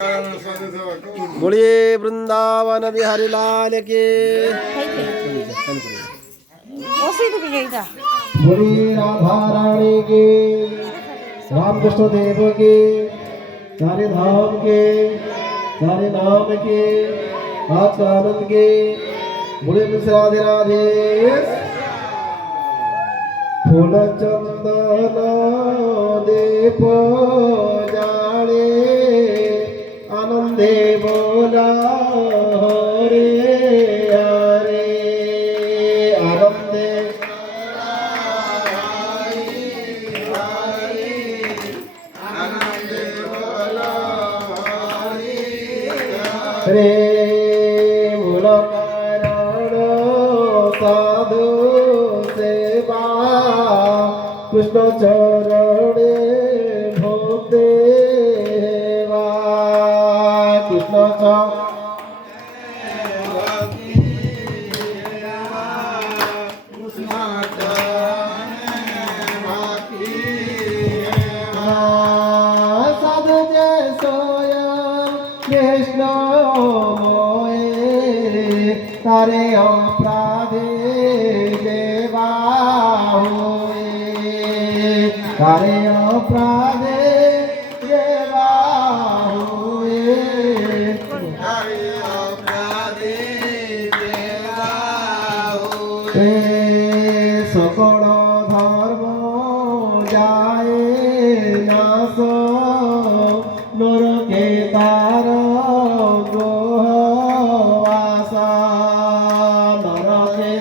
बोलिए वृंदावन बिहारी लाल के। बोलिए राधा रानी के, रामकृष्ण देव के, सारे धाम के, सारे नाम के, आज का आनंद के। बोलिए राधे राधे। फूल चंदन दीप जाने आनंदे बोला हरे हरे आनंदे हरे मूल कारण साधु सेवा कृष्ण चरणे भोक्ते कृष्ण साधु सोयम कृष्ण मोए तारे अपराधे देवा हुए तारे अपराधे देवा हुए सकल धर्म जाए नाश नरके तार ग्रह आशा नरके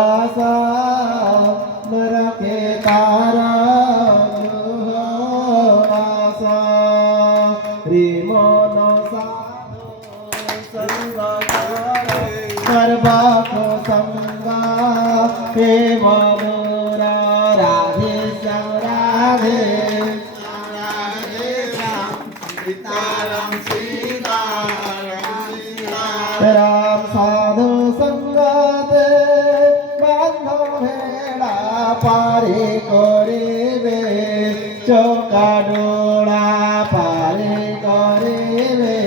आशा नरके तार ग्रह आशा रिमन सर्वाको संगा हे मनोरा राधे श्याम राधे राम साधु संगते बांधो भेड़ा पारे करिबे चौका डोला पारे करिबे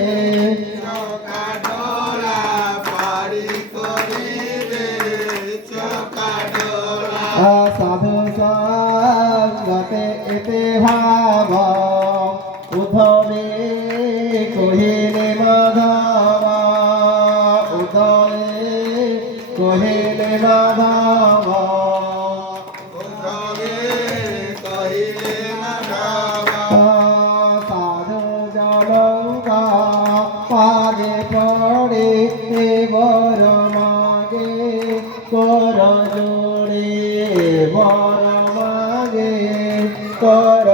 साधु संगते एते भाव उद्धवे कहिले माधव उद्धवे कहिले माधव साधु जनका पादे पड़े बर मागे कर जोड़े बर मागे कर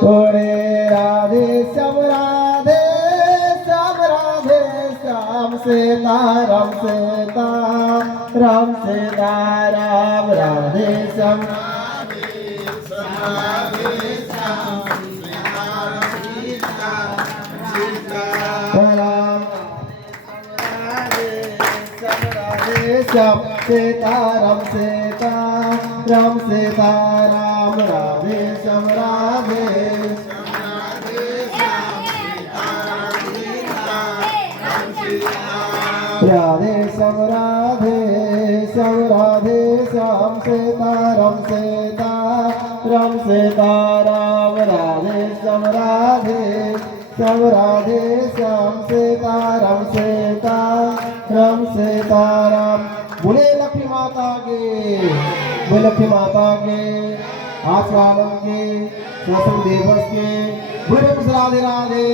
जोड़े राधे श्याम राधे श्याम राधे श्याम सीता राम सीता राम सीता राम राधे श्याम श्याम सीता राम सीता राम सीता राम राधे श्याम राधे राधे श्याम राधे श्याम राधे श्याम सीता राम सीता राम राधे श्याम राधे श्याम राधे श्याम सीता राम सीताराम। बोले लक्ष्मी माता के, बोले लक्ष्मी माता के, आश्वालन के, सत्संग दिवस के, बोले राधे राधे।